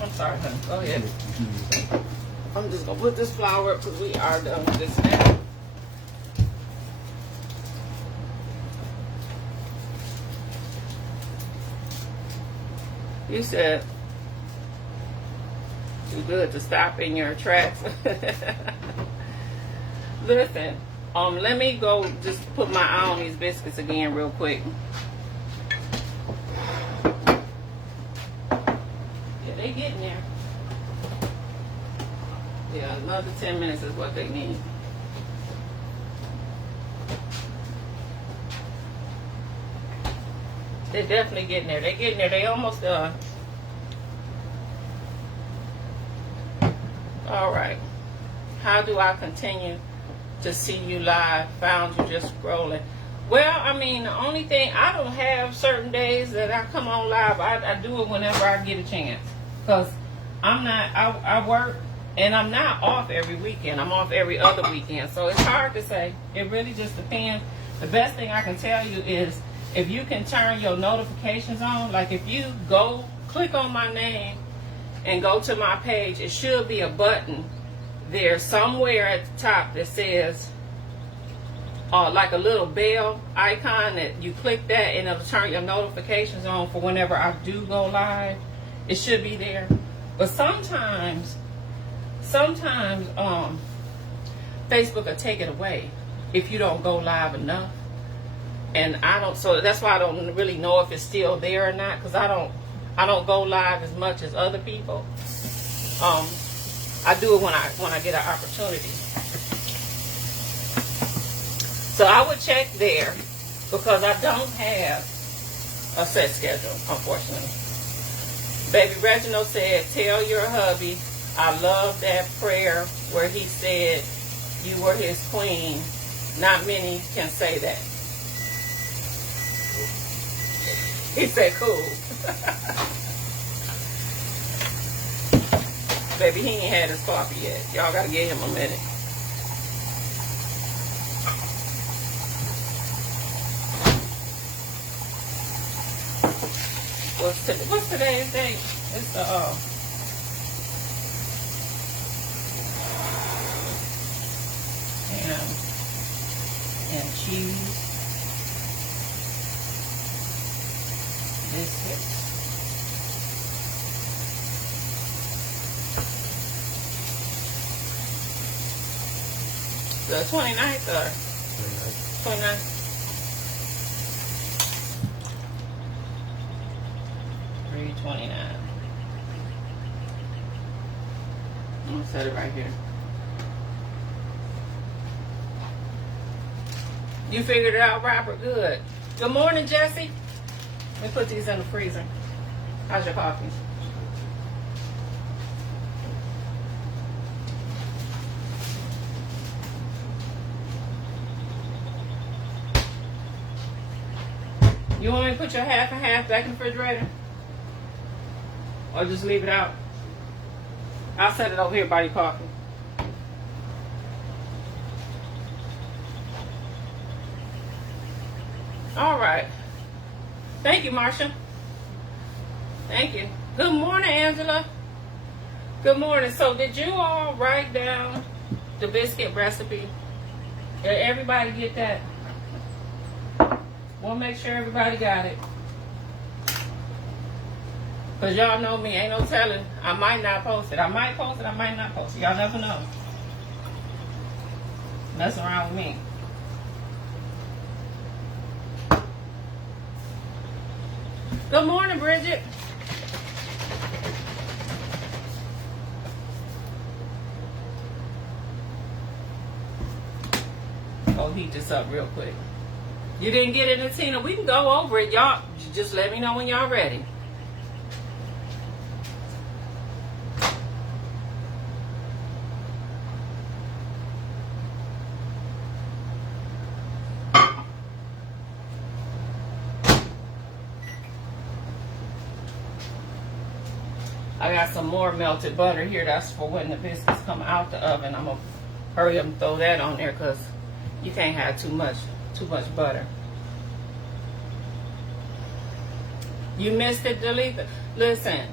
I'm sorry, honey. Go ahead. I'm just going to put this flour up because we are done with this now. You said too good to stop in your tracks. Listen, let me go just put my eye on these biscuits again real quick. Yeah, they getting there. Yeah, another 10 minutes is what they need. They're definitely getting there. They're getting there. They almost done. All right. How do I continue to see you live. Found you just scrolling. Well, I mean, the only thing, I don't have certain days that I come on live. I do it whenever I get a chance. Because I work, and I'm not off every weekend. I'm off every other weekend. So it's hard to say. It really just depends. The best thing I can tell you is if you can turn your notifications on, like if you go click on my name and go to my page, it should be a button there somewhere at the top that says like a little bell icon, that you click that and it'll turn your notifications on for whenever I do go live. It should be there. But sometimes Facebook will take it away if you don't go live enough. And so that's why I don't really know if it's still there or not, because I don't go live as much as other people. I do it when I get an opportunity. So I would check there, because I don't have a set schedule, unfortunately. Baby Reginald said, tell your hubby I love that prayer where he said you were his queen. Not many can say that. He said, cool. Baby, he ain't had his coffee yet. Y'all gotta give him a minute. What's today's date? It's the ham and cheese. Biscuits. The 29th or 29th? 3/29. I'm gonna set it right here. You figured it out, Robert? Good. Good morning, Jesse. Let me put these in the freezer. How's your coffee? You want me to put your half and half back in the refrigerator? Or just leave it out? I'll set it over here by your coffee. All right. Thank you, Marsha. Thank you. Good morning, Angela. Good morning. So did you all write down the biscuit recipe? Did everybody get that? We'll make sure everybody got it. Because y'all know me, ain't no telling. I might not post it. I might post it, I might not post it. Y'all never know. Mess around with me. Good morning, Bridget. I'll heat this up real quick. You didn't get it, Tina? We can go over it. Y'all just let me know when y'all ready. I got some more melted butter here. That's for when the biscuits come out the oven. I'm going to hurry up and throw that on there because you can't have too much butter. You missed it, Delita. Listen,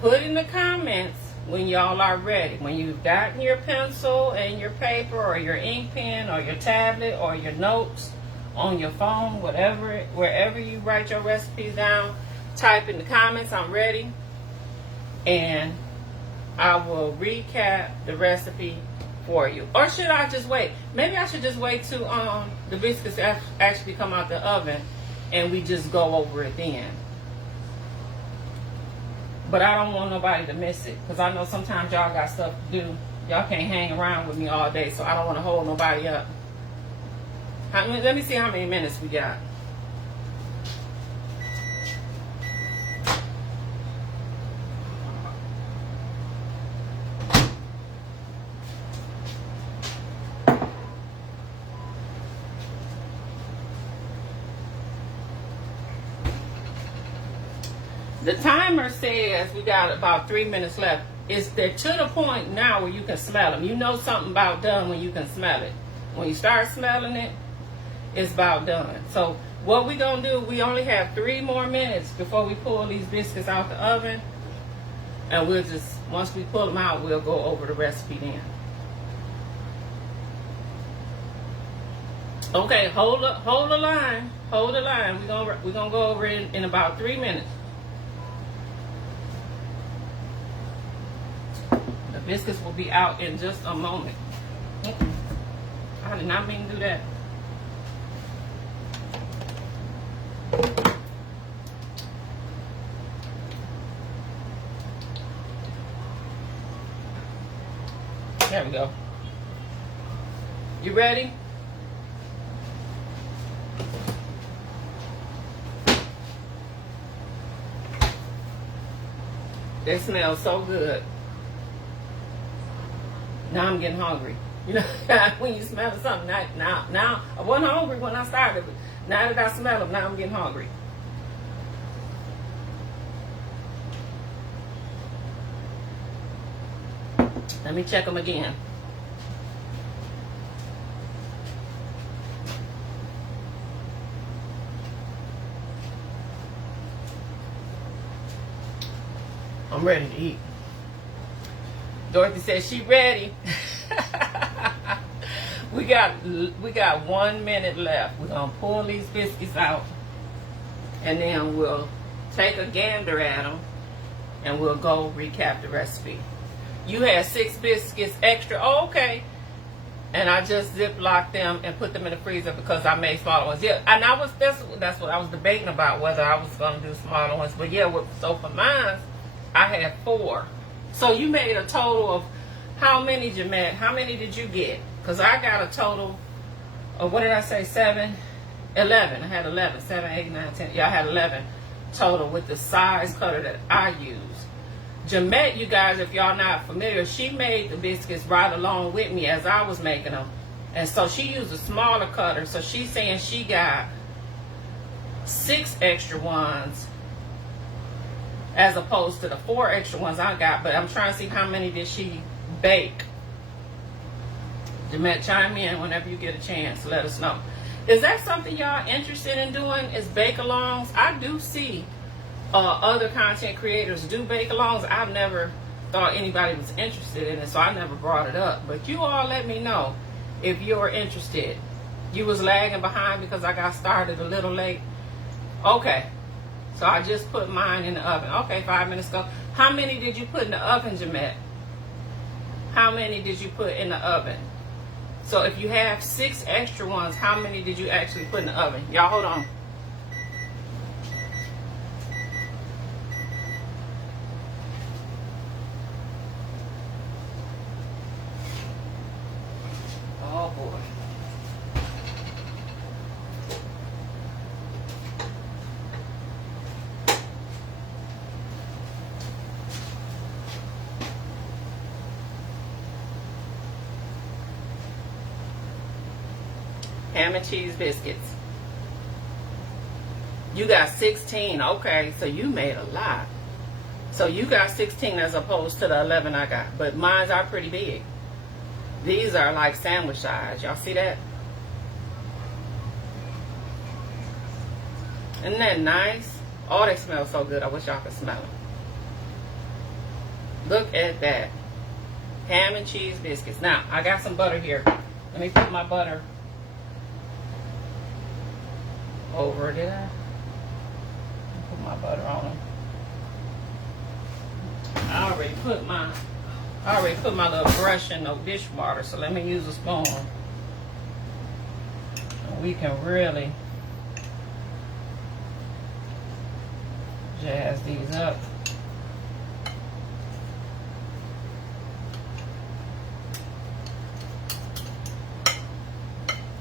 put in the comments when y'all are ready. When you've gotten your pencil and your paper or your ink pen or your tablet or your notes on your phone, whatever, wherever you write your recipes down, type in the comments, I'm ready. And I will recap the recipe for you. Or should I just wait? Maybe I should just wait till the biscuits actually come out the oven and we just go over it then. But I don't want nobody to miss it because I know sometimes y'all got stuff to do. Y'all can't hang around with me all day, so I don't want to hold nobody up. Let me see how many minutes we got. The timer says we got about 3 minutes left. They're to the point now where you can smell them. You know something about done when you can smell it. When you start smelling it, it's about done. So what we're going to do, we only have 3 more minutes before we pull these biscuits out the oven. And we'll just, once we pull them out, we'll go over the recipe then. Okay, hold the line. Hold the line. We're gonna go over it in about 3 minutes. The biscuits will be out in just a moment. I did not mean to do that. There we go. You ready? They smell so good. Now I'm getting hungry. You know, when you smell something, now I wasn't hungry when I started, but now that I smell them, now I'm getting hungry. Let me check them again. I'm ready to eat. Dorothy says she ready. We got 1 minute left. We're gonna pull these biscuits out, and then we'll take a gander at them, and we'll go recap the recipe. You had 6 biscuits extra. Oh, okay. And I just ziplocked them and put them in the freezer because I made smaller ones. Yeah, and that's what I was debating about, whether I was gonna do smaller ones. But yeah, so for mine, I had 4. So you made a total of how many, Jeanette? How many did you get? Because I got a total of, what did I say, 7? 11. I had 11. 7, 8, 9, 10. Yeah, I had 11 total with the size cutter that I used. Jeanette, you guys, if y'all not familiar, she made the biscuits right along with me as I was making them. And so she used a smaller cutter. So she's saying she got 6 extra ones as opposed to the 4 extra ones I got. But I'm trying to see how many did she bake. Jeanette, chime in whenever you get a chance. Let us know. Is that something y'all interested in doing, is bake-alongs? I do see other content creators do bake-alongs. I've never thought anybody was interested in it, so I never brought it up. But you all let me know if you're interested. You was lagging behind because I got started a little late. Okay. So I just put mine in the oven. Okay, 5 minutes ago. How many did you put in the oven, Jeanette? How many did you put in the oven? So if you have 6 extra ones, how many did you actually put in the oven? Y'all hold on. Oh boy. Ham and cheese biscuits. You got 16. Okay, so you made a lot. So you got 16 as opposed to the 11 I got. But mine are pretty big. These are like sandwich size. Y'all see that? Isn't that nice? Oh, they smell so good. I wish y'all could smell them. Look at that. Ham and cheese biscuits. Now, I got some butter here. Let me put my butter over. Did I? Put my butter on them. I already put my little brush in the dishwater, so let me use a spoon. And we can really jazz these up.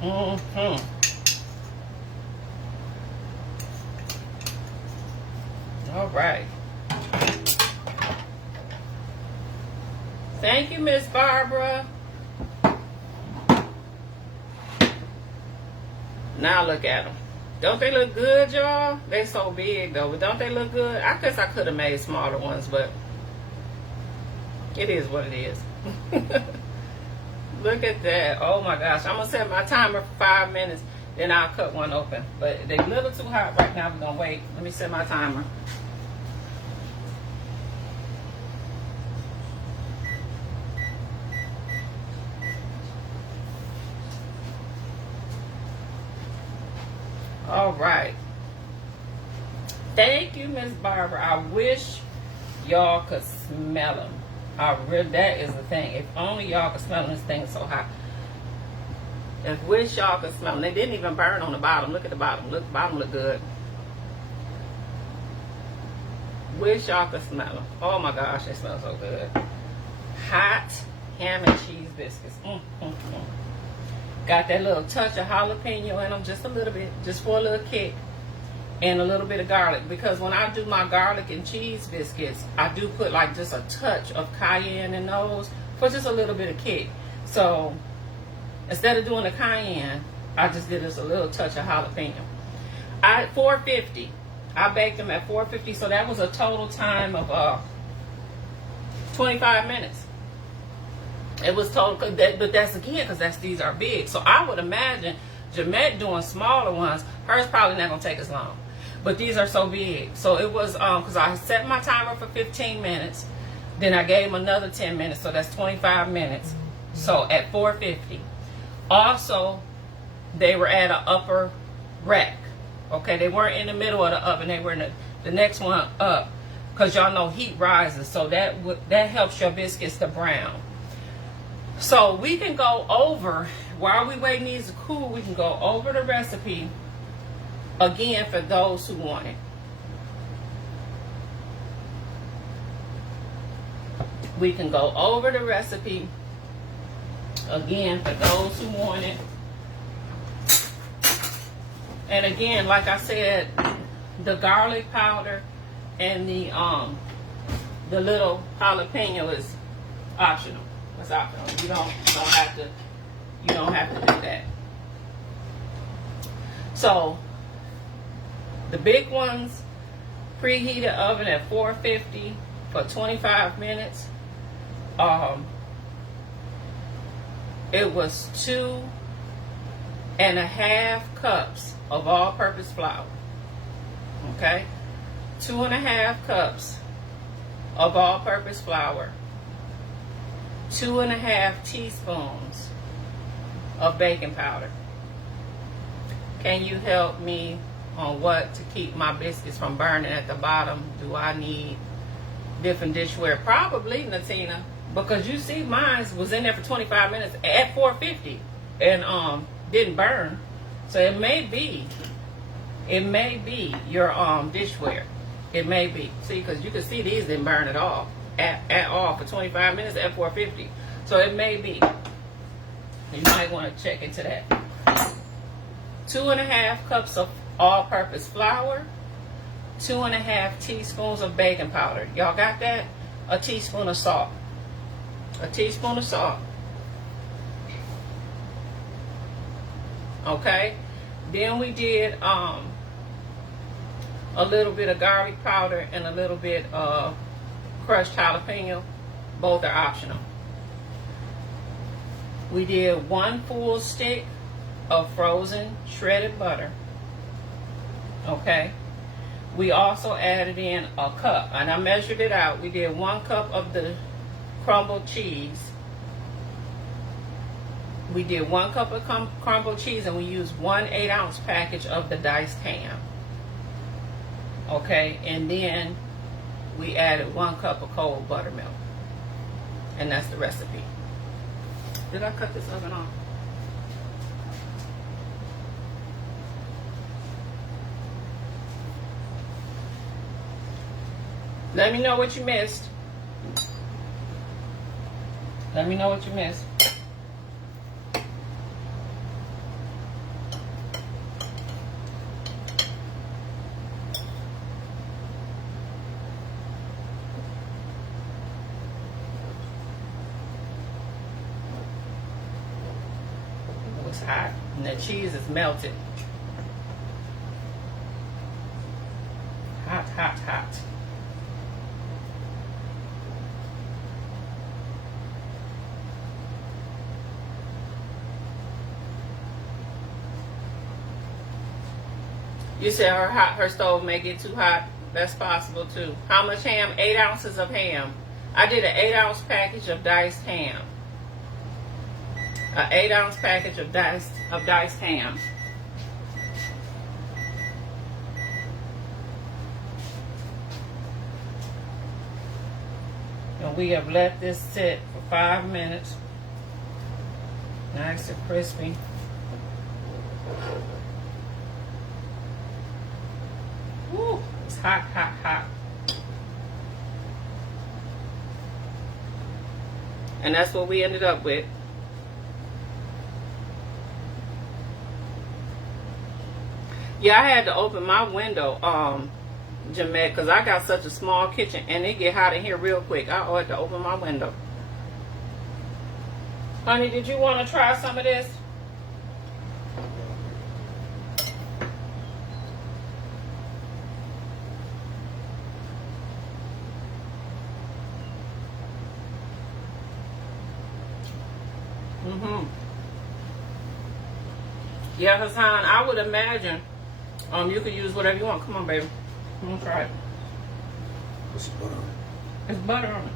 Mm-hmm. All right. Thank you, Miss Barbara. Now look at them. Don't they look good, y'all? They so big though, but don't they look good? I guess I could have made smaller ones, but it is what it is. Look at that. Oh my gosh. I'm gonna set my timer for 5 minutes, then I'll cut one open. But they're a little too hot right now. We're gonna wait. Let me set my timer. All right. Thank you, Miss Barbara. I wish y'all could smell them. That is the thing. If only y'all could smell them. This thing is so hot. I wish y'all could smell them. They didn't even burn on the bottom. Look at the bottom. Look, the bottom look good. Wish y'all could smell them. Oh my gosh, they smell so good. Hot ham and cheese biscuits. Got that little touch of jalapeno in them, just a little bit, just for a little kick, and a little bit of garlic. Because when I do my garlic and cheese biscuits, I do put like just a touch of cayenne in those for just a little bit of kick. So instead of doing the cayenne, I just did just a little touch of jalapeno. At 450, I baked them at 450, so that was a total time of 25 minutes. It was total, but that's again because these are big. So I would imagine Jamette doing smaller ones, hers probably not gonna take as long. But these are so big. So it was because I set my timer for 15 minutes, then I gave them another 10 minutes, so that's 25 minutes. So at 450. Also, they were at an upper rack. Okay, they weren't in the middle of the oven; they were in the next one up, because y'all know heat rises, so that helps your biscuits to brown. So we can go over, while we waiting these to cool, we can go over the recipe again for those who want it. We can go over the recipe again for those who want it. And again, like I said, the garlic powder and the little jalapeno is optional. It's optional. You don't have to do that. So the big ones, preheated oven at 450 for 25 minutes. It was 2.5 cups of all-purpose flour. Okay, 2.5 cups of all-purpose flour. 2.5 teaspoons of baking powder. Can you help me on what to keep my biscuits from burning at the bottom? Do I need different dishware? Probably, Natina, because you see mine was in there for 25 minutes at 450 and didn't burn. So it may be your dishware. It may be. See, because you can see these didn't burn at all. At all for 25 minutes at 450. So it may be. You might want to check into that. 2.5 cups of all-purpose flour. 2.5 teaspoons of baking powder. Y'all got that? A teaspoon of salt. A teaspoon of salt. Okay. Then we did a little bit of garlic powder and a little bit of crushed jalapeno. Both are optional. We did 1 full stick of frozen shredded butter. Okay. We also added in a cup, and I measured it out. We did 1 cup of the crumbled cheese. We did 1 cup of crumbled cheese, and we used 1 8-ounce package of the diced ham. Okay, and then we added 1 cup of cold buttermilk. And that's the recipe. Did I cut this oven off? Let me know what you missed. Let me know what you missed. Hot and the cheese is melted. Hot, hot, hot. You said her stove may get too hot. That's possible too. How much ham? 8 ounces of ham. I did an 8-ounce package of diced ham. An 8-ounce package of diced ham. And we have let this sit for 5 minutes. Nice and crispy. Woo, it's hot, hot, hot. And that's what we ended up with. Yeah, I had to open my window, Jamette, because I got such a small kitchen and it get hot in here real quick. I had to open my window. Honey, did you want to try some of this? Yeah, Hassan, I would imagine you could use whatever you want. Come on, baby. I'm gonna try it. What's the butter on it? It's butter on it.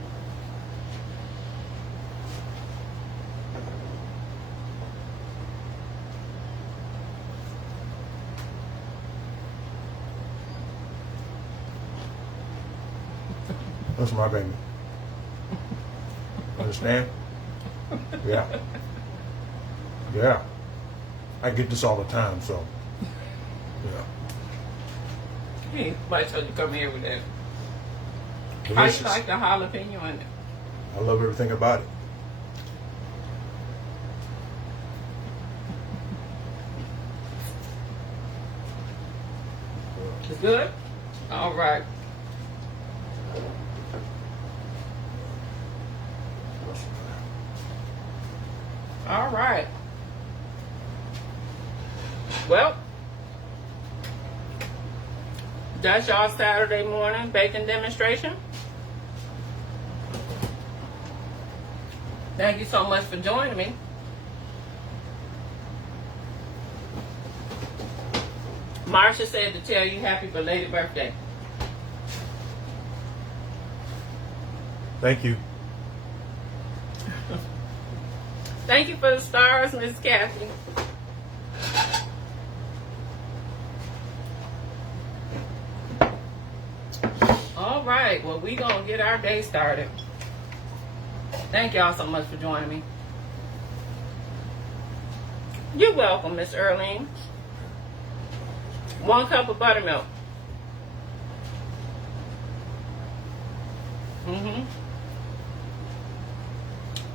That's my baby. Understand? Yeah. Yeah. I get this all the time, so yeah. Hey, somebody told you to come here with that. Delicious. I like the jalapeno in it. I love everything about it. It's good? All right. All right. Well, that's y'all Saturday morning baking demonstration. Thank you so much for joining me. Marsha said to tell you happy belated birthday. Thank you. Thank you for the stars, Miss Kathy. All right, well, we gonna get our day started. Thank y'all so much for joining me. You're welcome, Miss Earlene. 1 cup of buttermilk.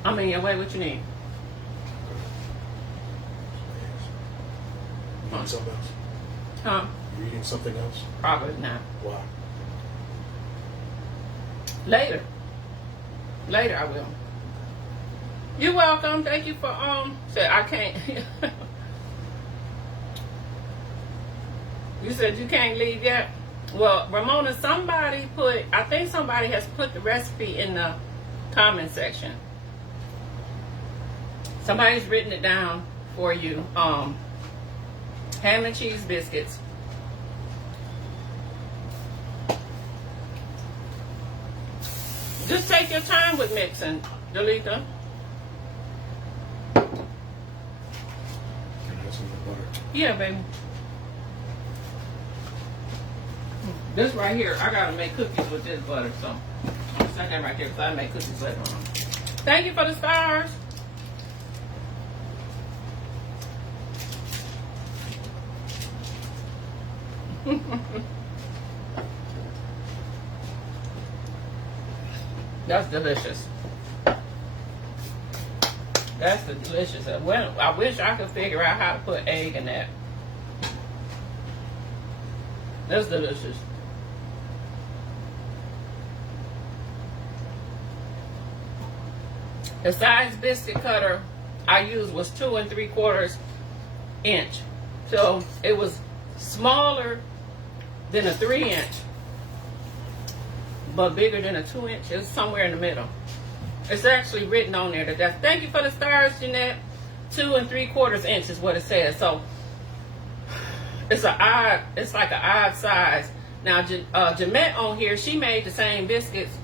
I'm in your way. What you need? You eating something else? Huh? You eating something else? Probably not. Why? Later. Later I will. You're welcome. Thank you for said I can't. You said you can't leave yet? Well, Ramona, I think somebody has put the recipe in the comment section. Somebody's written it down for you. Ham and cheese biscuits. Just take your time with mixing, Delita. Can I have some of the butter? Yeah, baby. This right here, I gotta make cookies with this butter, so I'm gonna set that right here because I make cookies later on. Thank you for the stars. That's delicious. That's delicious. Well, I wish I could figure out how to put egg in that. That's delicious. The size biscuit cutter I used was 2 3/4 inch. So it was smaller than a 3 inch. but bigger than a 2-inch. It's somewhere in the middle. It's actually written on there that that's, thank you for the stars, Jeanette. 2 3/4 inch is what it says. So it's like an odd size. Now, Jeanette on here, she made the same biscuits.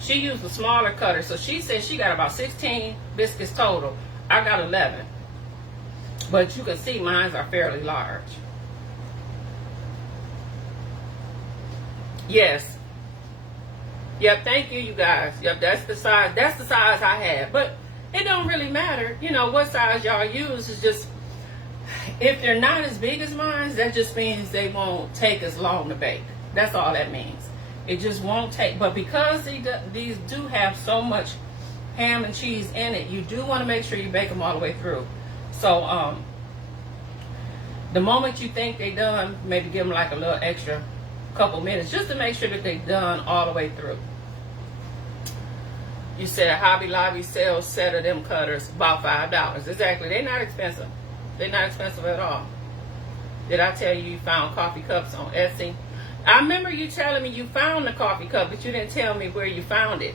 She used a smaller cutter, so she said she got about 16 biscuits total. I got 11. But you can see mine are fairly large. Yes. Yep, thank you, you guys. Yep, that's the size. That's the size I have. But it don't really matter, you know, what size y'all use. Is just, if they're not as big as mine, that just means they won't take as long to bake. That's all that means. It just won't take. But because these do have so much ham and cheese in it, you do want to make sure you bake them all the way through. So the moment you think they're done, maybe give them like a little extra couple minutes just to make sure that they're done all the way through. You said Hobby Lobby sells set of them cutters about $5. Exactly. They're not expensive. They're not expensive at all. Did I tell you found coffee cups on Etsy? I remember you telling me you found the coffee cup, but you didn't tell me where you found it.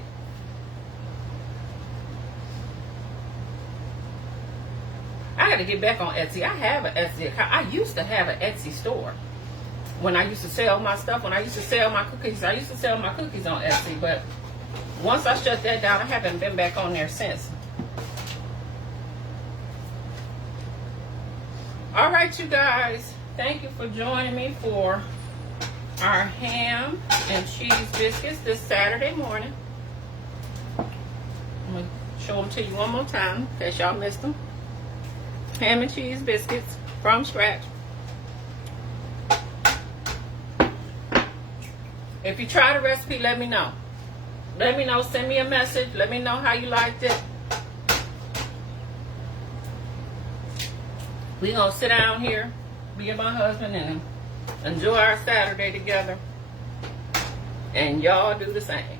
I got to get back on Etsy. I have an Etsy account. I used to have an Etsy store. When I used to sell my stuff, when I used to sell my cookies, I used to sell my cookies on Etsy. But once I shut that down, I haven't been back on there since. All right, you guys. Thank you for joining me for our ham and cheese biscuits this Saturday morning. I'm going to show them to you one more time in case y'all missed them. Ham and cheese biscuits from scratch. If you try the recipe, let me know. Let me know. Send me a message. Let me know how you liked it. We're going to sit down here, me and my husband, and enjoy our Saturday together. And y'all do the same.